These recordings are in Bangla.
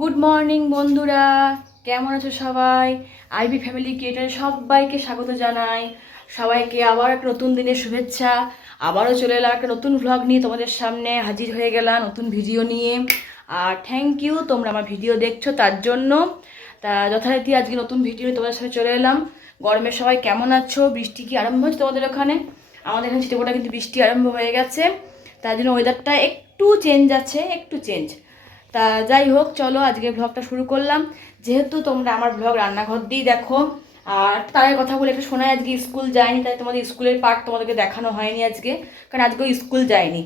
গুড মর্নিং বন্ধুরা, কেমন আছো সবাই? আইবি ফ্যামিলি ক্রিয়েটারে সবাইকে স্বাগত জানাই। সবাইকে আবার একটা নতুন দিনের শুভেচ্ছা। আবারও চলে এলাম একটা নতুন ভ্লগ নিয়ে, তোমাদের সামনে হাজির হয়ে গেলাম নতুন ভিডিও নিয়ে। আর থ্যাংক ইউ, তোমরা আমার ভিডিও দেখছো তার জন্য। তা যথারীতি আজকে নতুন ভিডিও নিয়ে তোমাদের সামনে চলে এলাম। গরমের সবাই কেমন আছো? বৃষ্টি কি আরম্ভ হচ্ছে তোমাদের ওখানে? আমাদের এখানে ছিটেফোঁটা কিন্তু বৃষ্টি আরম্ভ হয়ে গেছে, তার জন্য ওয়েদারটা একটু চেঞ্জ আছে, একটু চেঞ্জ। তা যাই হোক, চলো আজকে ব্লগটা শুরু করলাম। যেহেতু তোমরা আমার ব্লগ রান্নাঘর দিয়েই দেখো, আর তার কথা বলে একটু শোনায় আজকে স্কুল যায়নি, তাই তোমাদের স্কুলের পার্ট তোমাদেরকে দেখানো হয়নি আজকে, কারণ আজকেও স্কুল যায়নি।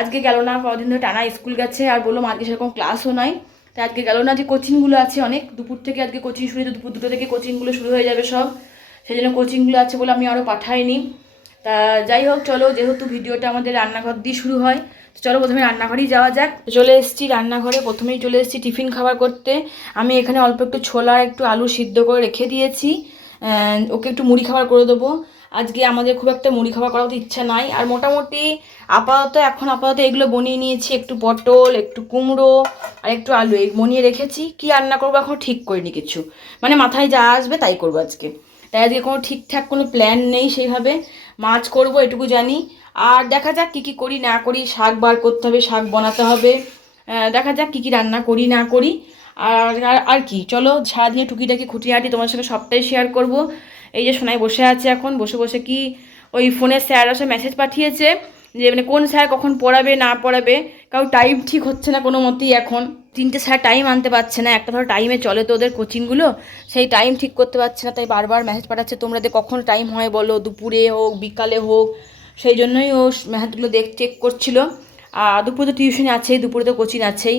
আজকে গেল না, কদিন ধরে টানা স্কুল গেছে, আর বললাম আজকে সেরকম ক্লাসও নাই, তাই আজকে গেল না। যে কোচিংগুলো আছে অনেক, দুপুর থেকে আজকে কোচিং শুরু হয়েছে, দুপুর 2টো থেকে কোচিংগুলো শুরু হয়ে যাবে সব, সেই জন্য কোচিংগুলো আছে বলে আমি আরও পাঠাইনি। তা যাই হোক, চলো যেহেতু ভিডিওটা আমাদের রান্নাঘর দিয়ে শুরু হয়, তো চলো প্রথমে রান্নাঘরেই যাওয়া যাক। চলে এসেছি রান্নাঘরে, প্রথমেই চলে এসেছি টিফিন খাবার করতে। আমি এখানে অল্প একটু ছোলা একটু আলু সিদ্ধ করে রেখে দিয়েছি, ওকে একটু মুড়ি খাবার করে দেবো। আজকে আমাদের খুব একটা মুড়ি খাবার করার তো ইচ্ছা নাই, আর মোটামুটি আপাতত এগুলো বনিয়ে নিয়েছি, একটু পটল একটু কুমড়ো আর একটু আলু এই বনিয়ে রেখেছি। কি রান্না করবো এখন ঠিক করিনি কিছু, মানে মাথায় যা আসবে তাই করবো আজকে। তাই আজকে কোনো ঠিকঠাক কোনো প্ল্যান নেই সেইভাবে। মাছ করব এটুকু জানি, আর দেখা যাক কী কী করি না করি। শাক বার করতে হবে, শাক বানাতে হবে, দেখা যাক কী কী রান্না করি না করি। আর কি, চলো সারাদিনে টুকিটাকি খুঁটিনাটি তোমার সঙ্গে সবটাই শেয়ার করব। এই যে সোনাই বসে আছে এখন, বসে বসে কি ওই ফোনে স্যার আসে মেসেজ পাঠিয়েছে যে মানে কোন স্যার কখন পড়াবে না পড়াবে, কারণ টাইম ঠিক হচ্ছে না কোনো মতেই। এখন 3টে স্যার টাইম আনতে পারছে না, একটা ধরো টাইমে চলে তো ওদের কোচিংগুলো, সেই টাইম ঠিক করতে পারছে না, তাই বারবার মেসেজ পাঠাচ্ছে তোমাদের কখন টাইম হয় বলো, দুপুরে হোক বিকালে হোক। সেই জন্যই ও মেসেজগুলো চেক করছিল। আর দুপুরে তো টিউশন আছেই, দুপুরে তো কোচিং আছেই।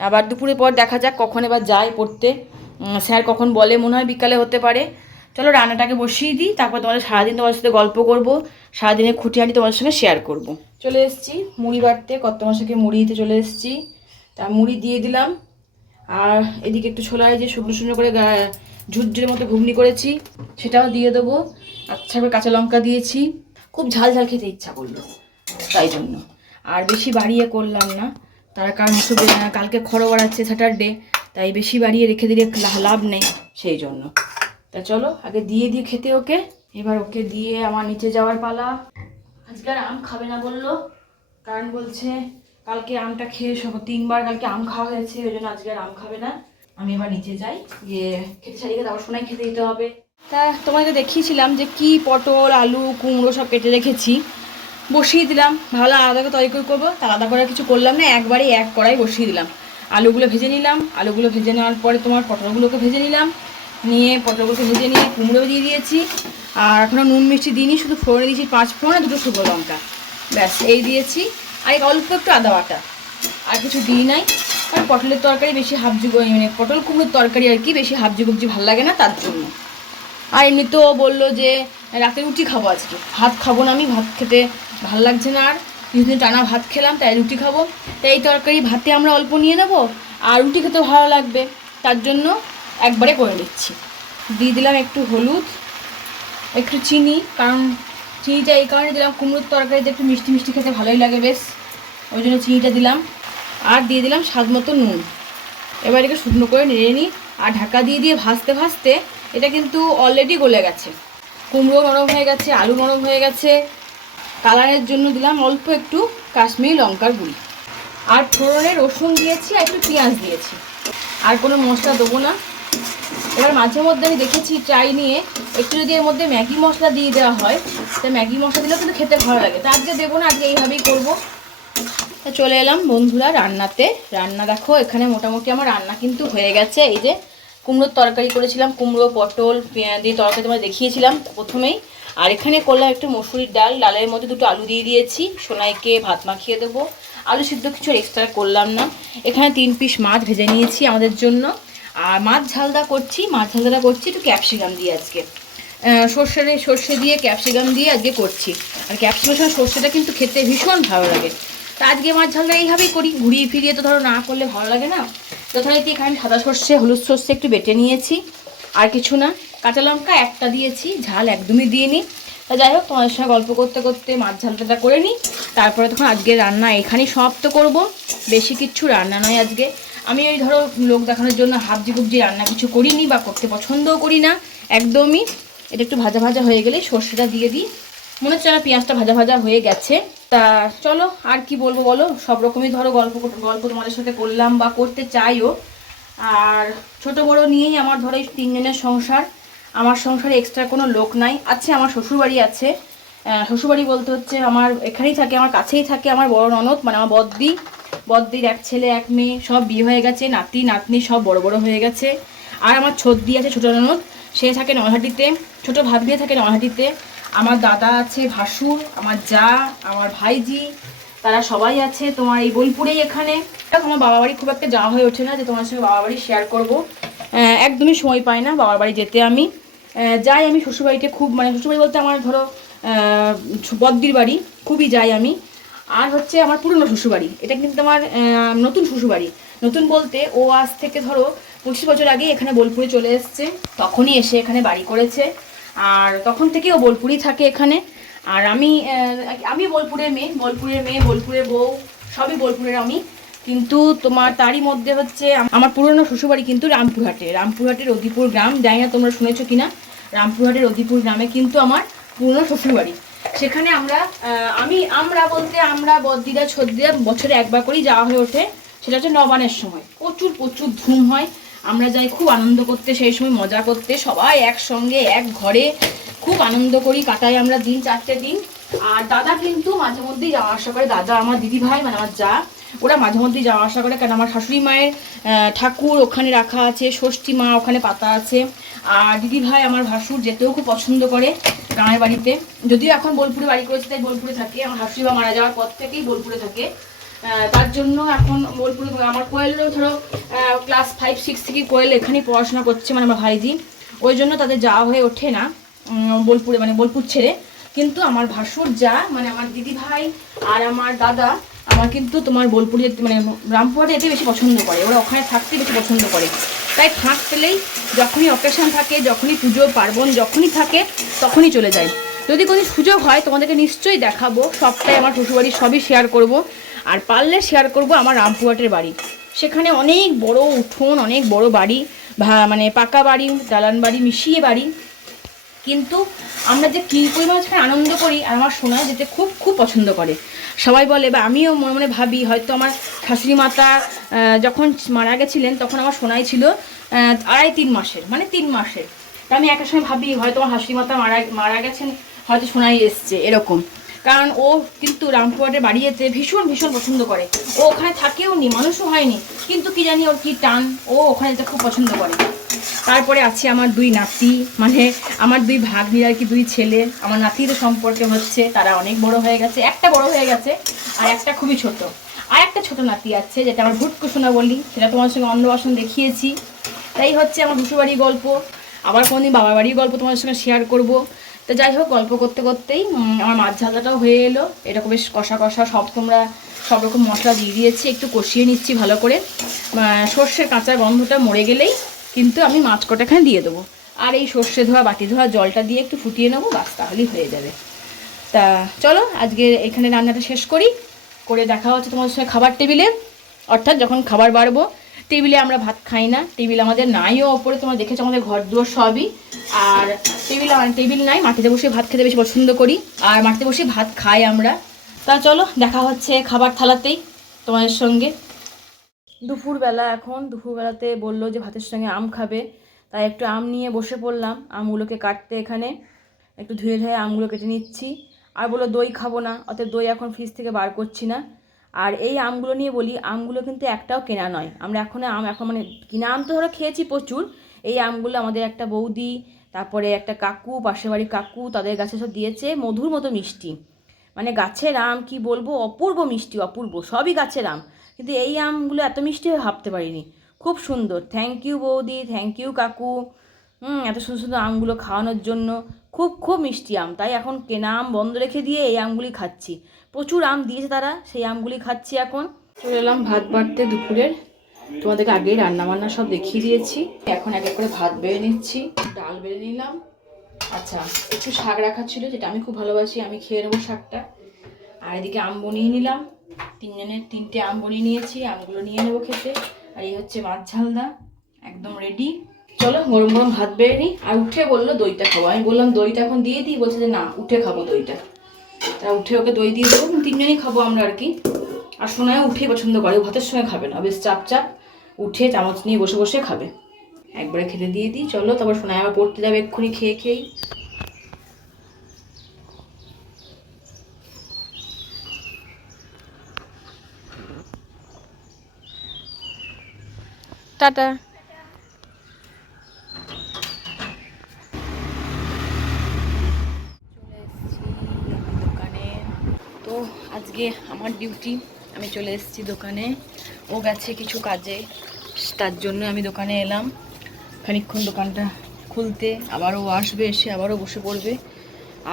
আবার দুপুরের পর দেখা যাক কখন এবার যায় পড়তে, স্যার কখন বলে, মনে হয় বিকালে হতে পারে। চলো রান্নাটাকে বসিয়ে দিই, তারপর তোমাদের সারাদিন তোমার সাথে গল্প করব, সারাদিনের খুঁটিনাটি তোমাদের সঙ্গে শেয়ার করব। চলে এসেছি মুড়ি বাটতে, কর্তমাশাকে মুড়ি দিতে চলে এসেছি। তা মুড়ি দিয়ে দিলাম, আর এদিকে একটু ছোলায় যে শুকনো শুকনো করে ঝুরঝুরের মতো ঘুগনি করেছি সেটাও দিয়ে দেবো। আচ্ছা করে কাঁচা লঙ্কা দিয়েছি, খুব ঝাল ঝাল খেতে ইচ্ছা করলো তাই জন্য। আর বেশি বাড়িয়ে করলাম না, তার কারণ কালকে খড় বাড়াচ্ছে স্যাটারডে, তাই বেশি বাড়িয়ে রেখে দিলে লাভ নেই, সেই জন্য। তা চলো আগে দিয়ে দিয়ে খেতে ওকে, এবার ওকে দিয়ে আমার নিচে যাওয়ার পালা। আজকে আর আম খাবে না বললো, কারণ বলছে কালকে আমটা খেয়ে 3বার কালকে আম খাওয়া হয়েছে, ওই জন্য আজকে আর আম খাবে না। আমি এবার নিচে যাই, গিয়ে খেতে ছাড়িয়ে তারপর সোনাই খেতে দিতে হবে। তা তোমাকে দেখিয়েছিলাম যে কি পটল আলু কুমড়ো সব কেটে রেখেছি, বসিয়ে দিলাম। ভালো আলাদা করে তৈরি করে করবো, তা আলাদা করে কিছু করলাম না, একবারে এক কড়াই বসিয়ে দিলাম। আলুগুলো ভেজে নিলাম, আলুগুলো ভেজে নেওয়ার পরে তোমার পটলগুলোকে ভেজে নিলাম, নিয়ে পটলগুলোকে ভেজে নিয়ে কুমড়ো দিয়ে দিয়েছি। আর এখনও নুন মিষ্টি দিইনি, শুধু ফোড়নে দিয়েছি 5 ফোড়ন আর 2 শুকনো লঙ্কা, ব্যাস এই দিয়েছি। আর অল্প একটু আদা বাটা, আর কিছু দিই নাই। কারণ পটলের তরকারি বেশি হাবজুগ, মানে পটল কুমড়োর তরকারি আর কি বেশি হাবজুগুবজি ভালো লাগে না, তার জন্য। আর এমনিতেও বললো যে রাতে রুটি খাবো, আজকে ভাত খাবো না, আমি ভাত খেতে ভালো লাগছে না, আর কিছুদিন টানা ভাত খেলাম, তাই রুটি খাবো। তাই এই তরকারি ভাতে আমরা অল্প নিয়ে নেবো, আর রুটি খেতে ভালো লাগবে, তার জন্য একবারে করে নিচ্ছি। দিয়ে দিলাম একটু হলুদ একটু চিনি, কারণ চিনিটা এই কারণে দিলাম, কুমড়োর তরকারিতে একটু মিষ্টি মিষ্টি খেতে ভালোই লাগে বেশ, ওই জন্য চিনিটা দিলাম। আর দিয়ে দিলাম স্বাদ মতো নুন। এবার এটাকে শুকনো করে নেড়ে নিই, আর ঢাকা দিয়ে দিয়ে ভাজতে ভাজতে এটা কিন্তু অলরেডি গলে গেছে, কুমড়ো নরম হয়ে গেছে, আলু নরম হয়ে গেছে। কালারের জন্য দিলাম অল্প একটু কাশ্মীরি লঙ্কার গুঁড়ি, আর ফোড়নে রসুন দিয়েছি আর একটু পেঁয়াজ দিয়েছি, আর কোনো মশলা দেবো না। এবার মাঝে মধ্যে আমি দেখেছি ট্রাই নিয়ে একটু যদি এর মধ্যে ম্যাগি মশলা দিয়ে দেওয়া হয়, তো ম্যাগি মশলা দিলেও কিন্তু খেতে ভালো লাগে, তা আজকে দেবো না, আজকে এইভাবেই করবো। তা চলে এলাম বন্ধুরা রান্নাতে। রান্না দেখো এখানে মোটামুটি আমার রান্না কিন্তু হয়ে গেছে। এই যে কুমড়োর তরকারি করেছিলাম, কুমড়ো পটল পেঁয়াজ দিয়ে তরকারি তোমায় দেখিয়েছিলাম প্রথমেই। আর এখানে করলাম একটু মসুরির ডাল, ডালের মধ্যে 2টো আলু দিয়ে দিয়েছি, সোনাইকে ভাত মাখিয়ে দেবো। আলু সিদ্ধ কিছু এক্সট্রা করলাম না। এখানে 3 পিস মাছ ভেজে নিয়েছি আমাদের জন্য। আর মাছ ঝালদা করছি একটু ক্যাপসিকাম দিয়ে আজকে, সর্ষে দিয়ে ক্যাপসিকাম দিয়ে আজকে করছি। আর ক্যাপসিকাম সর্ষেটা কিন্তু খেতে ভীষণ ভালো লাগে। তা আজকে মাছ ঝালটা এইভাবেই করি, ঘুরিয়ে ফিরিয়ে তো ধরো না করলে ভালো লাগে না। যথারীতি এখানে সাদা সর্ষে হলুদ সর্ষে একটু বেটে নিয়েছি, আর কিছু না। কাঁচা লঙ্কা একটা দিয়েছি, ঝাল একদমই দিইনি। যাই হোক, তোমাদের সঙ্গে গল্প করতে করতে মাছ ঝালটা করে নিই, তারপরে তখন আজকে রান্না এখানেই সমাপ্ত করব। বেশি কিচ্ছু রান্না নয় আজকে। আমি ওই ধরো লোক দেখানোর জন্য হাবজি গুবজি রান্না কিছু করিনি বা করতে পছন্দও করি না একদমই। এটা একটু ভাজা ভাজা হয়ে গেলে সর্ষেটা দিয়ে দিই। মনে হচ্ছে না পেঁয়াজটা ভাজা ভাজা হয়ে গেছে। তা চলো আর কি বলবো বলো, সব রকমই ধরো গল্প তোমাদের সাথে করলাম বা করতে চাইও। আর ছোট বড় নিয়েই আমার ধরো এই 3 জনের সংসার। আমার সংসারে এক্সট্রা কোনো লোক নাই। আছে আমার শ্বশুরবাড়ি আছে, শ্বশুরবাড়ি বলতে হচ্ছে আমার এখানেই থাকে, আমার কাছেই থাকে আমার বড় ননদ, মানে আমার বদ্দির এক ছেলে এক মেয়ে, সব বিয়ে হয়ে গেছে, নাতি নাতনি সব বড় বড় হয়ে গেছে। আর আমার ছদ্দি আছে ছোটো ননদ, সে থাকে নলহাটিতে, ছোটো ভাগ্নে থাকে নলহাটিতে। আমার দাদা আছে, ভাসুর, আমার যা, আমার ভাইজি, তারা সবাই আছে তোমার এই বোলপুরেই এখানে। আমার বাবা বাড়ি খুব একটা যাওয়া হয়ে ওঠে না যে তোমার সঙ্গে বাবা বাড়ি শেয়ার করবো, একদমই সময় পাই না বাবার বাড়ি যেতে। আমি যাই, আমি শ্বশুরবাড়িতে খুব, মানে শ্বশুরবাড়ি বলতে আমার ধরো বদ্দির বাড়ি খুবই যাই আমি। আর হচ্ছে আমার পুরনো শ্বশুরবাড়ি, এটা কিন্তু আমার নতুন শ্বশুরবাড়ি। নতুন বলতে ও আজ থেকে ধরো 25 বছর আগে এখানে বোলপুরে চলে এসছে, তখনই এসে এখানে বাড়ি করেছে। আর তখন থেকে ও বোলপুরেই থাকে এখানে। আর আমি বোলপুরের মেয়ে, বোলপুরের বউ, সবই বোলপুরের আমি। কিন্তু তোমার তারই মধ্যে হচ্ছে আমার পুরনো শ্বশুরবাড়ি কিন্তু রামপুরহাটের অদিপুর গ্রাম, জানি না তোমরা শুনেছো কিনা। রামপুরহাটের অদিপুর গ্রামে কিন্তু আমার পুরনো শ্বশুরবাড়ি। সেখানে আমরা বদ্দিদা ছদ্দিদা বছরে একবার করেই যাওয়া হয়ে ওঠে। সেটা হচ্ছে নবানের সময় প্রচুর প্রচুর ধুম হয়, আমরা যাই খুব আনন্দ করতে, সেই সময় মজা করতে, সবাই একসঙ্গে এক ঘরে খুব আনন্দ করি, কাটাই আমরা দিন 4টে দিন। আর দাদা কিন্তু মাঝে মধ্যেই যাওয়া আসা করে, দাদা আমার দিদি ভাই মানে আমার যা, ওরা মাঝে মধ্যেই যাওয়া আসা করে, কারণ আমার শাশুড়ি মায়ের ঠাকুর ওখানে রাখা আছে, ষষ্ঠী মা ওখানে পাতা আছে। আর দিদি ভাই আমার ভাসুর যেতেও খুব পছন্দ করে গ্রামের বাড়িতে, যদিও এখন বোলপুরে বাড়ি করেছে তাই বোলপুরে থাকে। আমার শাশুড়ি মা মারা যাওয়ার পর থেকেই বোলপুরে থাকে, তার জন্য এখন বোলপুরে। আমার কোয়েলেরও ধরো ক্লাস 5-6 থেকে কোয়েল এখানেই পড়াশোনা করছে, মানে আমার ভাইজি, ওই জন্য তাদের যাওয়া হয়ে ওঠে না বোলপুরে, মানে বোলপুর ছেড়ে। কিন্তু আমার ভাসুর যা, মানে আমার দিদি ভাই আর আমার দাদা, আমার কিন্তু তোমার বোলপুরে মানে রামপুরহাটে যেতে বেশি পছন্দ করে, ওরা ওখানে থাকতে বেশি পছন্দ করে। তাই ফাঁক পেলেই, যখনই অকেশন থাকে, যখনই পুজো পার্বণ যখনই থাকে, তখনই চলে যায়। যদি কোনো সুযোগ হয় তোমাদেরকে নিশ্চয়ই দেখাবো, সবটাই আমার শ্বশুরবাড়ির সবই শেয়ার করব। আর পারলে শেয়ার করব আমার রামপুরহাটের বাড়ি, সেখানে অনেক বড় উঠোন, অনেক বড় বাড়ি, মানে পাকা বাড়ি, দালান বাড়ি মিশিয়ে বাড়ি। কিন্তু আমরা যে কী পরিমাণ সেখানে আনন্দ করি, আর আমার সোনায় যেতে খুব খুব পছন্দ করে। সবাই বলে, বা আমিও মনে মনে ভাবি, হয়তো আমার শাশুড়ি মাতা যখন মারা গেছিলেন তখন আমার সোনাই ছিল 2.5-3 মাসের, মানে 3 মাসের। তা আমি একটা সময় ভাবি হয়তো আমার শাশুড়ি মাতা মারা গেছেন, হয়তো সোনাই এসছে এরকম। কারণ ও কিন্তু রামপুরহাটের বাড়ি যেতে ভীষণ ভীষণ পছন্দ করে। ও ওখানে থাকেও নি, মানুষও হয়নি, কিন্তু কি জানি ওর কি টান, ও ওখানে যেতে খুব পছন্দ করে। তারপরে আছে আমার 2 নাতি, মানে আমার 2 ভাগ্নির আর কি, 2 ছেলে। আমার নাতিদের সম্পর্কে হচ্ছে তারা অনেক বড় হয়ে গেছে, একটা বড় হয়ে গেছে আর একটা খুবই ছোট। আর একটা ছোট নাতি আছে যেটা আমার ভুটকুসোনা বলি, সেটা তোমার সঙ্গে অন্নবাসন দেখিয়েছি। তাই হচ্ছে আমার শ্বশুরবাড়ির গল্প, আবার কোনোদিন বাবার বাড়ির গল্প তোমাদের সঙ্গে শেয়ার করব। তো যাই হোক, গল্প করতে করতেই আমার মাছ ঝালটাও হয়ে এলো। এরকম বেশ কষা কষা সব রকম মশলা দিয়ে দিয়েছি, একটু কষিয়ে নিচ্ছি ভালো করে। সর্ষের কাঁচা গন্ধটা মরে গেলেই কিন্তু আমি মাছ কটা এখানে দিয়ে দেবো। আর এই সর্ষে ধোয়া বাটি ধোয়া জলটা দিয়ে একটু ফুটিয়ে নেবো, বাস তাহলেই হয়ে যাবে। তা চলো আজকে এখানে রান্নাটা শেষ করি, করে দেখা হচ্ছে তোমাদের সঙ্গে খাবার টেবিলে। অর্থাৎ যখন খাবার বাড়বো, টেবিলে আমরা ভাত খাই না, টেবিল আমাদের নাইও ওপরে, তোমরা দেখেছো আমাদের ঘর দুয়ার সবই। আর টেবিল নাই, মাটিতে বসে ভাত খেতে বেশি পছন্দ করি, আর মাটিতে বসে ভাত খাই আমরা। তা চলো দেখা হচ্ছে খাবার থালাতেই তোমাদের সঙ্গে। দুপুরবেলাতে বললো যে ভাতের সঙ্গে আম খাবে, তাই একটু আম নিয়ে বসে পড়লাম আমগুলোকে কাটতে। এখানে একটু ধুয়ে ধুয়ে আমগুলো কেটে নিচ্ছি। আর বললো দই খাবো না, অতএব দই এখন ফ্রিজ থেকে বার করছি না। আর এই আমগুলো নিয়ে বলি, আমগুলো কিন্তু একটাও কেনা নয়। আমরা এখন মানে কিনা আম তো ধরো খেয়েছি প্রচুর। এই আমগুলো আমাদের একটা বৌদি, তারপরে একটা কাকু, পাশের বাড়ির কাকু, তাদের গাছে সব দিয়েছে, মধুর মতো মিষ্টি। মানে গাছের আম কি বলবো, অপূর্ব মিষ্টি, অপূর্ব, সবই গাছের আম, কিন্তু এই আমগুলো এত মিষ্টি হয়ে ভাবতে পারিনি। খুব সুন্দর, থ্যাংক ইউ বৌদি, থ্যাংক ইউ কাকু, এত সুন্দর সুন্দর আমগুলো খাওয়ানোর জন্য। খুব খুব মিষ্টি আম, তাই এখন কেনা আম বন্ধ রেখে দিয়ে এই আমগুলি খাচ্ছি। প্রচুর আম দিয়েছে তারা, সেই আমগুলি খাচ্ছি এখন। চলে এলাম ভাত বাড়তে দুপুরের, তোমাদেরকে আগেই রান্নাবান্না সব দেখিয়ে দিয়েছি। এখন এক এক করে ভাত বেড়ে নিচ্ছি, ডাল বেড়ে নিলাম, আচ্ছা, একটু শাক রাখা ছিল যেটা আমি খুব ভালোবাসি, আমি খেয়ে নেবো শাকটা। আর এদিকে আম বনিয়ে নিলাম, তিনটে আম বনিয়ে নিয়েছি, আমগুলো নিয়ে নেবো খেতে। আর এই হচ্ছে মাছ ঝালদা, একদম রেডি। চলো গরম গরম ভাত বেড়ে নিই। আর উঠে বললো দইটা খাবো, আমি বললাম দইটা এখন দিয়ে দিই, বলছে যে না উঠে খাবো দইটা। তা উঠে ওকে দই দিয়ে দেবো, তিনজনই খাবো আমরা আর কি। আর সোনায় উঠেই পছন্দ করে, ভাতের সময় খাবে না, বেশ চাপ চাপ উঠে চামচ নিয়ে বসে বসে খাবে। একবারে খেতে দিয়ে দিই। চলো তারপর সোনায় আবার পড়তে যাবে এক্ষুনি খেয়ে খেয়েই। টাটা। চলে এসেছি দোকানে। তো আজকে আমার ডিউটি, আমি চলে এসেছি দোকানে। ও গেছে কিছু কাজে, তার জন্য আমি দোকানে এলাম খানিকক্ষণ দোকানটা খুলতে। আবারও আসবে, এসে আবারও বসে পড়বে।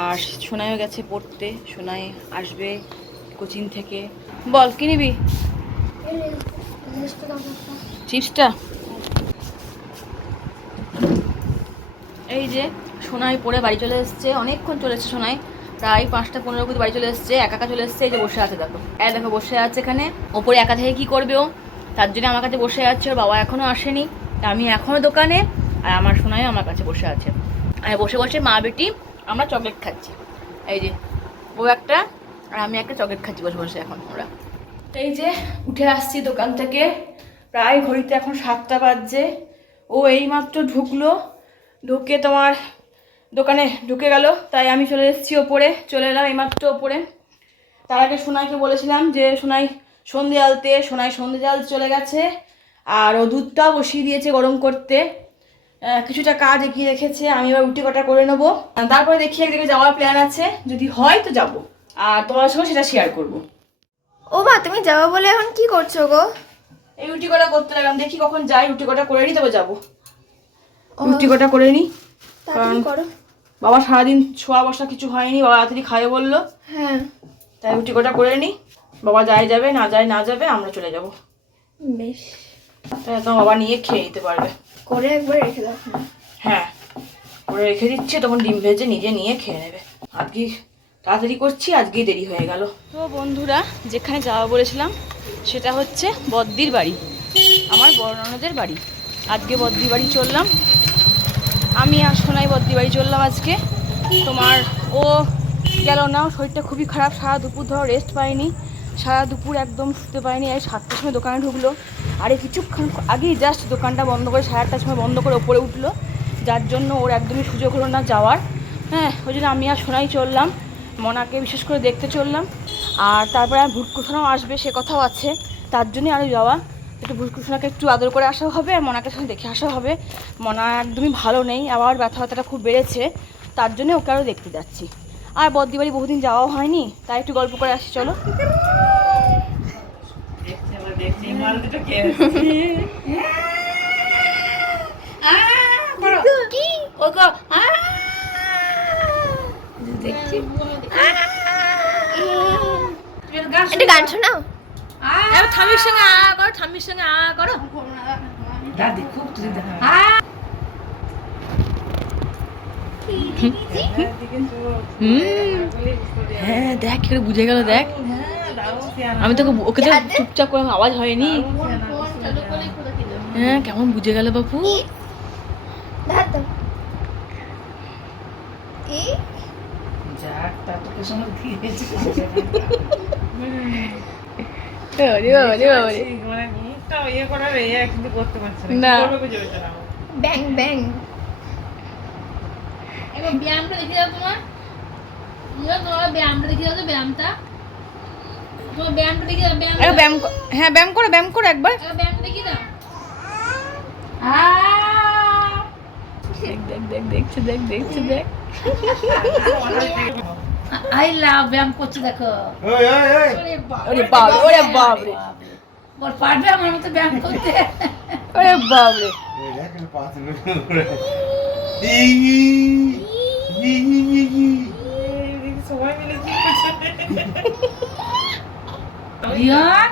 আর সোনাইও গেছে পড়তে, সোনাই আসবে কোচিং থেকে। বল কি নিবি? চিপসটা। এই যে সোনাই পড়ে বাড়ি চলে এসছে, অনেকক্ষণ চলে এসছে সোনাই, প্রায় 5টা 15 অবধি বাড়ি চলে এসছে। একা একা চলে এসছে, এই যে বসে আছে দেখো, দেখো বসে আছে এখানে। ওপরে একা থেকে কী করবে ও, তার জন্য আমার কাছে বসে আছে। ওর বাবা এখনও আসেনি, আমি এখনও দোকানে, আর আমার সোনাই আমার কাছে বসে আছে। আর বসে বসে মা বেটি আমরা চকলেট খাচ্ছি। এই যে ও একটা আর আমি একটা চকলেট খাচ্ছি বসে বসে এখন ওরা। এই যে উঠে আসছি দোকান থেকে, প্রায় ঘড়িতে এখন 7টা বাজছে। ও এইমাত্র ঢুকলো, ঢুকে তোমার দোকানে ঢুকে গেল, তাই আমি চলে এসেছি ওপরে, চলে এলাম এইমাত্র ওপরে। তার আগে সোনাইকে বলেছিলাম যে সোনাই সন্ধে আলতে, সোনাই সন্ধে জাল চলে গেছে। আর ও দুধটাও বসিয়ে দিয়েছে গরম করতে। কিছুটা কাজ এগিয়ে রেখেছে, আমি এবার রুটি কটা করে নেবো। তারপরে দেখি একদিকে যাওয়ার প্ল্যান আছে, যদি হয় তো যাবো, আর তোমার সঙ্গে সেটা শেয়ার করবো। ও মা, তুমি যাবো বলে এখন কি করছো গো? এই রুটি কটা করতে লাগলাম, দেখি কখন যাই, রুটি কটা করে নিই তবে যাবো। রুটি কটা করে নিই, কারণ বাবা সারাদিন ছোঁয়া বসা কিছু হয়নি, বাবা রাত্রি খাবে বললো। হ্যাঁ, তাই রুটি কটা করে নিই, বাবা যায় যাবে, না যায় না যাবে, আমরা চলে যাবো। বেশ, তাই তোমার বাবা নিয়ে খেয়ে নিতে পারবে। করে একবার রেখে দাও। হ্যাঁ করে রেখে দিচ্ছে, তখন ডিম ভেজে নিজে নিয়ে খেয়ে নেবে। আজকে তাড়াতাড়ি করছি, আজকেই দেরি হয়ে গেল। তো বন্ধুরা, যেখানে যাওয়া বলেছিলাম সেটা হচ্ছে বদ্দির বাড়ি, আমার বড় ননদের বাড়ি। আজকে বদ্দির বাড়ি চললাম, আমি আর সোনাই বদ্দির বাড়ি চললাম আজকে। তোমার ও গেল না, শরীরটা খুবই খারাপ, সারা দুপুর ধরো রেস্ট পায়নি, সারা দুপুর একদম শুতে পায়নি। এই 7টার সময় দোকানে ঢুকলো, আর এই কিছুক্ষণ আগেই জাস্ট দোকানটা বন্ধ করে 8:30টার সময় বন্ধ করে ওপরে উঠলো, যার জন্য ওর একদমই সুযোগ হলো না যাওয়ার। হ্যাঁ, ওই জন্য আমি আর সোনাই চললাম, মনাকে বিশেষ করে দেখতে চললাম। আর তারপরে আর ভুটকুসোনাও আসবে, সে কথাও আছে, তার জন্যই আরও যাওয়া। একটু ভুটকুসোনাকে একটু আদর করে আসা হবে, আর মনাকে সঙ্গে দেখে আসা হবে। মনা একদমই ভালো নেই, আবার ব্যথাটা খুব বেড়েছে, তার জন্য ওকে আরও দেখতে যাচ্ছি। আর বদ্দি বাড়ি বহুদিন যাওয়াও হয়নি, তাই একটু গল্প করে আসি চলো। একটা গান শোনাও। ঠামির সঙ্গে করো, ঠামির সঙ্গে করো। দাদি খুব হ্যাঁ দেখ কি করে বুঝে গেল, দেখ আমি তোকে ওকে তো চুপচাপ করে আওয়াজ হয়নি। হ্যাঁ কেমন বুঝে গেল বাপু। ব্যাং ব্যাং ব্যায়ামটা দেখে দাও তোমার, ব্যায়ামটা দেখে দাও, ব্যায়ামটা তোমার, ব্যায়ামটা দেখে দাও। ব্যায়াম, হ্যাঁ ব্যায়াম করো, ব্যায়াম করো একবার। ব্যায়ামটা দেখে দাও। দেখ দেখ দেখছে, দেখ দেখছে, দেখ আই লাভ ব্যায়াম করছে দেখো। ওরে বাপ, ওরে বাপ রে, বল পারবে আমার মতো ব্যায়াম করতে? ওরে বাপ রে। রিয়ান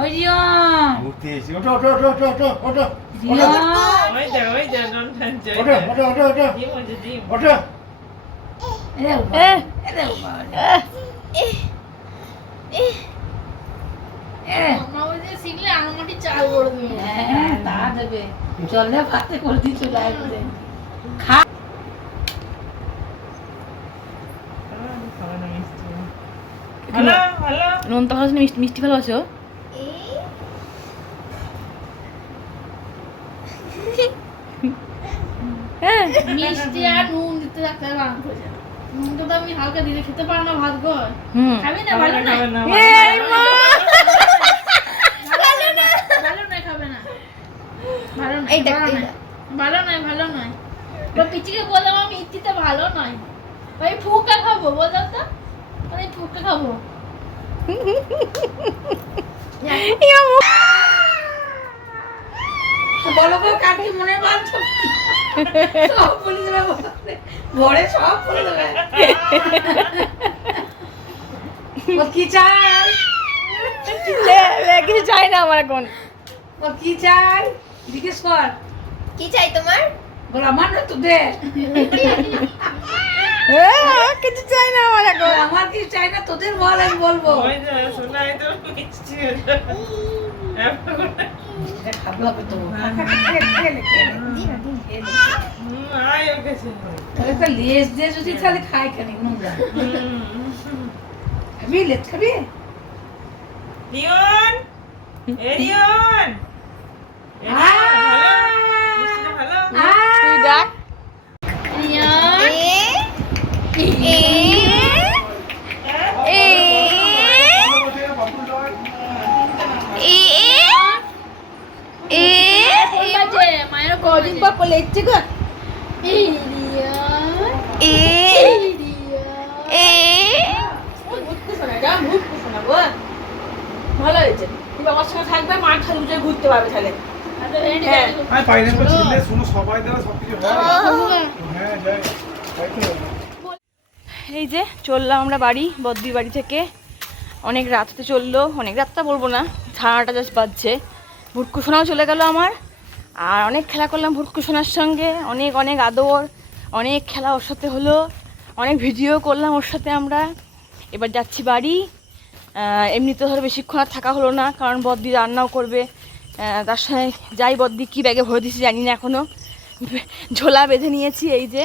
ওই রিয়ন ঘুরতে এসেছি। ওঠো ওঠো ওঠো ওঠো ওঠো ওঠো রিয়ন ওঠো ওঠো ওঠো ওঠো ওঠো। এরে বাবা, এরে বাবা। শিখলে আলমাটি চাল করে দেবে। হ্যাঁ তা দেবে চলে ভাতে করে দিয়ে চলে আসবে খা নোনতা ভালোবাসো, মিষ্টি মিষ্টি ভালোবাসো? হ্যাঁ মিষ্টি আর নুন দিতে থাকতে বারণ করেছে। নুনটা তো আমি হালকা দিলে খেতে পারো না ভাত গো। হুম খাবি না ভালো না। এই মা! ভালো না খাবে না। ভালো না। এইটা ভালো নয় ভালো নয়। তো পিচিকে বললাম আমি ইচ্ছিতে ভালো নয়। ভাই ফুকা খাবো বললাম তো। আমি ফুকা খাবো। বলো গো কাকি মনে বাঁধছো সব বলে দেবে ঘরে সব বলে দেবে ও কি চাই কিছু চাই না আমার এখন। ও কি চাই জিজ্ঞেস কর কি চাই তোমার? বল আমার না তোদের কিছু চাই না আমার এখন। আমার কি চাই না তোদের বল আমি বলবো খাবো হবে তো তাহলে একটা লেস দিয়ে যদি তাহলে খাই কেন নোংরা খাবি লেস খাবি রিয়ন এ রিয়ন ভালো তুই ডাক। মায়ের কদিন পর বলে ইচ্ছে গো ভালো হয়েছে, তুই বাবার সঙ্গে থাকবে, মার খালি উঠে ঘুরতে পারবে তাহলে। হ্যাঁ আয় পাইনাপল ছিলে শুনো সবাই দেওয়া সবকিছু হয়। হ্যাঁ যাই তাই তো। এই যে চললাম আমরা বাড়ি, বদ্দির বাড়ি থেকে। অনেক রাততে চললো, অনেক রাতটা বলবো না, 9:30 জাস্ট বাজছে। ভুটকুসোনাও চলে গেল আমার। আর অনেক খেলা করলাম ভুটকুসোনার সঙ্গে, অনেক অনেক আদর, অনেক খেলা ওর সাথে হলো, অনেক ভিডিও করলাম ওর সাথে আমরা। এবার যাচ্ছি বাড়ি। এমনিতে ধরো বেশিক্ষণ আর থাকা হলো না, কারণ বদ্দি রান্নাও করবে। তার সঙ্গে যাই বদ্দি কী ব্যাগে ভরে দিয়েছি জানি না এখনও। ঝোলা বেঁধে নিয়েছি, এই যে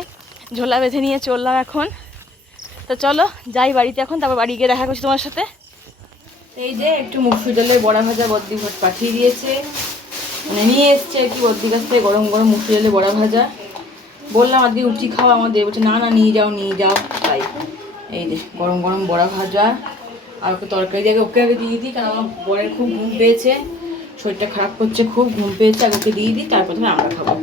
ঝোলা বেঁধে নিয়ে চললাম এখন। তো চলো যাই বাড়িতে এখন, তারপর বাড়ি গিয়ে দেখা করছি তোমার সাথে। এই যে একটু মুসুর ডালের বড়া ভাজা বদ্দি ভোট পাঠিয়ে দিয়েছে, মানে নিয়ে এসছে আর কি বদ্দির কাছ থেকে, গরম গরম মুসুর ডালের বড়া ভাজা। বললাম আজকে রুটি খাওয়া আমাদের, বলছে না না নিয়ে যাও নিয়ে যাও। তাই এই যে গরম গরম বড়া ভাজা আর ওকে তরকারি দিয়ে ওকে আগে দিয়ে দিই, কারণ আমার বরের খুব ঘুম পেয়েছে, শরীরটা খারাপ করছে, খুব ঘুম পেয়েছে, আগে ওকে দিয়ে দিই, তারপর আমরা খাবো।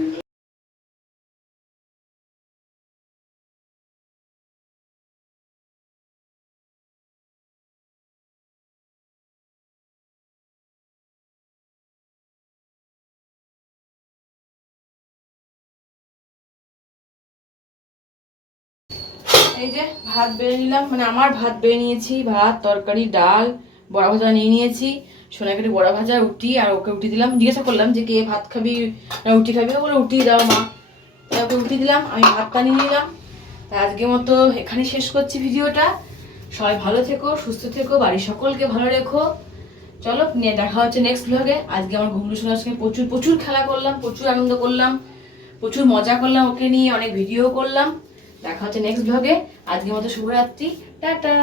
এই যে ভাত বেড়ে নিলাম, মানে আমার ভাত বেড়ে নিয়েছি, ভাত তরকারি ডাল বড়া ভাজা নিয়ে নিয়েছি। সোনাকে বড়া ভাজা রুটি, আর ওকে রুটি দিলাম। জিজ্ঞাসা করলাম যে কে ভাত খাবি না রুটি খাবি, ও বলে রুটি দাও মা। তাই ওকে রুটি দিলাম, আমি ভাতটা নিয়ে নিলাম। তাই আজকের মতো এখানে শেষ করছি ভিডিওটা। সবাই ভালো থেকো, সুস্থ থেকো, বাড়ির সকলকে ভালো রেখো। চলো দেখা হচ্ছে নেক্সট ব্লগে। আজকে আমার ঘুমলু সোনার সঙ্গে প্রচুর প্রচুর খেলা করলাম, প্রচুর আনন্দ করলাম, প্রচুর মজা করলাম, ওকে নিয়ে অনেক ভিডিও করলাম। দেখা হচ্ছে নেক্সট ব্লগে। আজকের মতো শুভরাত্রি, টাটা।